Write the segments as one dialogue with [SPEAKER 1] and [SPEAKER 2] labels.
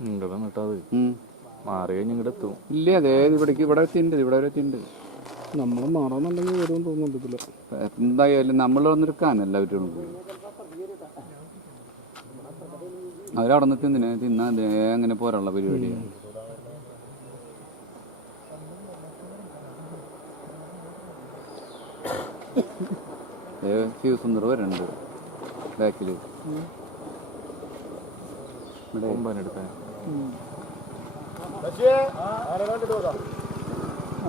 [SPEAKER 1] ഇങ്ങടെ നിട്ടത്
[SPEAKER 2] ഉം.
[SPEAKER 1] മാറി കഴിഞ്ഞ് ഇങ്ങടെ എത്തും.
[SPEAKER 2] ഇല്ല അതെ ഇവിടേക്ക് ഇവിടെ എത്തിണ്ട് ഇവിടെ വരെ എത്തിണ്ട്
[SPEAKER 3] നമ്മൾ മാറാന്നുണ്ടെങ്കിൽ വരുമെന്ന് തോന്നുന്നുണ്ട് ഇതിൽ.
[SPEAKER 2] എന്തായാലും നമ്മൾ വന്നെടുക്കാനല്ല അവരോട് അവരവിടെ നിന്ന് തിന്നിനെ തിന്നാ അങ്ങനെ പോരാനുള്ള പരിപാടിയാണ് ശിവസുന്ദർ വരണ്ട്. ബാക്കിൽ ഇവിടെ.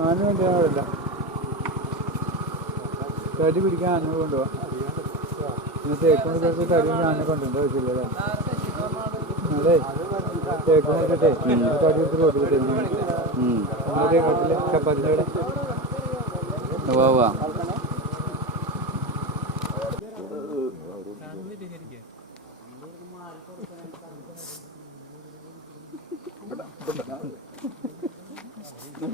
[SPEAKER 3] ആന ആളില്ല തടി പിടിക്കാൻ ആന കൊണ്ടുപോവാ. പിന്നെ തേക്കും തേക്ക് തടി ആന കൊണ്ടുണ്ടോ വെച്ചില്ലല്ലേ അതെ. തേക്കും വെച്ചിട്ടേ തടി കിട്ടുന്നു
[SPEAKER 2] ഉം.
[SPEAKER 3] കട്ടിൽ ചപ്പാത്തിന്റെ ഇവിടെ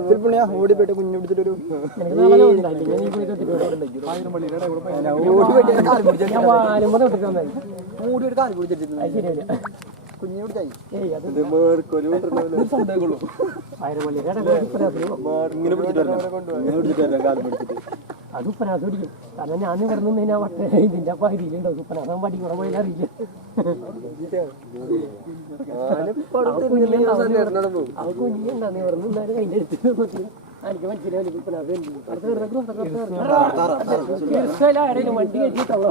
[SPEAKER 3] ചിലപ്പോ ഞാൻ ഓടി പോയിട്ട് കുഞ്ഞു പിടിച്ചിട്ടൊരു കുഞ്ഞു പിടിച്ചായി ഇങ്ങനെ പിടിച്ചിട്ട് കാലം പിടിച്ചിട്ട്
[SPEAKER 4] അത് ഉപ്പനാഥ് പിടിക്കും. കാരണം ഞാൻ ഇവിടെ നിന്ന് വട്ട ഇതിന്റെ പകുതിയിലുണ്ടാവും ഉപ്പനാഥം പടി കൂടെ പോയാൽ അറിയില്ല. അത് കുഞ്ഞുണ്ടാന്ന് ഇവിടെ നിന്നാലും അതിന്റെ അടുത്ത് എനിക്ക് മനസ്സിലാവില്ല ഉപ്പനാഥ് ആരെങ്കിലും വണ്ടി കെട്ടിട്ടുള്ളോ